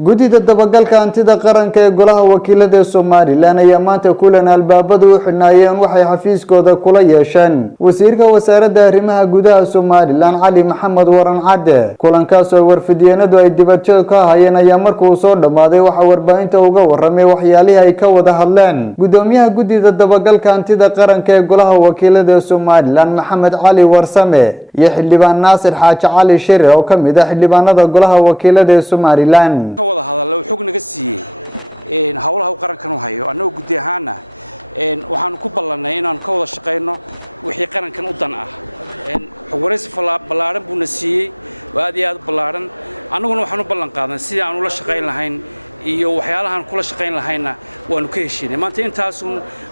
gudida dabo galka hantida qaranka ee golaha wakiilada Soomaaliland ayaa maanta kulan albaabadu u xidhnaayeen waxay xafiiskooda kula yeesheen wasiirka wasaaradda arrimaha gudaha Soomaaliland Cali Maxamed Waran Cadde kulankaas oo warfidiyeenadu ay dibadjoog ka hayeen ayaa markuu soo dhamaaday waxa warbaahinta uga waramay waxyaalihii ay ka wada hadleen gudoomiyaha gudida dabo galka hantida qaranka ee golaha wakiilada Soomaaliland Maxamed Cali Warsame iyo xildhibaan Naasir Xaaji Cali Shire oo kamid ah xildhibaanada golaha wakiilada ee Soomaaliland wada hadallo xog naga siiyay hawlaha qarankan u hayo anoo gudi ahaana waxaan ku ballanay inaan ka wada shaqeyno wixii qarankan u dan ah waraysi ballaaran buu na siiyay aad iyo aad ballaaran annaguna waxaan u ballan qaadanay sidii aan ula shaqeyn lahayn iyo waxyaalahan kula shaqeyn lahayna waanu ka heshiinay maanta intaas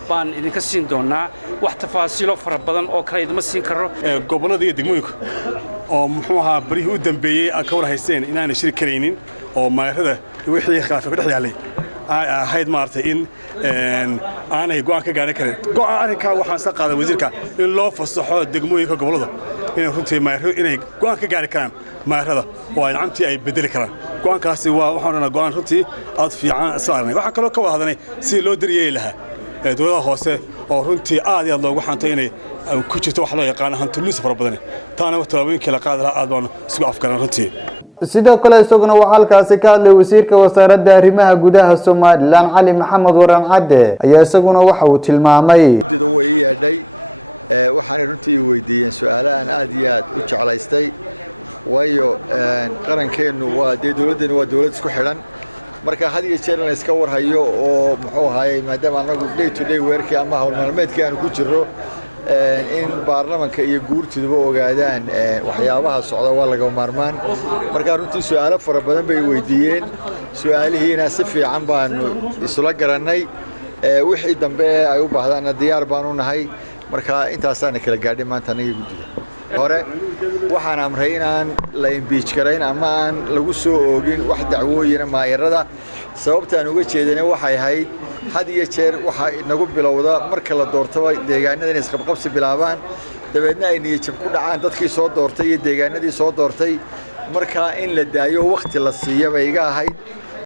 baan idinka siin doonaa wax tafaasiilo fara badan oo kale idima siin karo gobolada iyo degmooyinka oo muxuu ahaa barihii u dambeeyay ka war haysteen inaan shir kareynin oo maarada wixii khilaaf ka dhex yaalay ahayd maartay in aanay go'aan ka gaarin karin go'aanka waxaan soo qaaday wasiirka in loo fasaxo degmooyinka gobolada inay runtii maarada inay go'aan ka gaari karaan maarada oo ay amti ay bedeli karaan go'aankaasi waa waxaan go'aan runtii aad fiican saarnay waxa kale oo ka wada hadalnay si loo daryeeli lahaa dawladda hoose oo runtii aad iyo aad loogu xantay inay ku jirto wax loo yaqaan hantiluus fara badan taana talaabooyinkii la qaadi lahaa aad baan isku afgaran runtii sidoo kale isaguna waxa halkaasi ka hadlay wasiirka wasaaradda arrimaha gudaha Soomaaliland Cali Maxamed Waran Cadde ayaa isaguna waxa uu tilmaamay gudida way yeedhay waxaan runtii weydiiyeen su'aalahan aad iyo aad u jeclaystay waayo qarankeenu waa dawladdeenu waa dawlad isku xidhan marka had iyo jeer la iska war hayo oo muxuu ahaayay maadaama anagu day to day weerkii ama hawl maalmeedkii aan ku jirro in baarlamaanka iyo guurtiduba ogaadaan waxyaabaha socda waa laga maarmaan marka runtii su'aalo fara badan bay weydiiyeen su'aalihiina si fiican baan isla garanay wixii dambe ay u baahdaan diyaar baan u nahay marka intaasaan kala gaadhay maanta aniga guddiga hore waxaan amray inaan la impeach karayn ama aan lagu soo oogin wax dacwooyin maayarada sababta aan uga jeedinay waxay ahayd had iyo jeer waxa inagu bilowda marka la doortay deegaanada in isqabqabsi bilaabaan dabeedna ay niyad jab ku dhacaan dadkii soo doortay iyo deegaanadii soo doortay marka in la daayo waqti la siiyo bay iga ahayd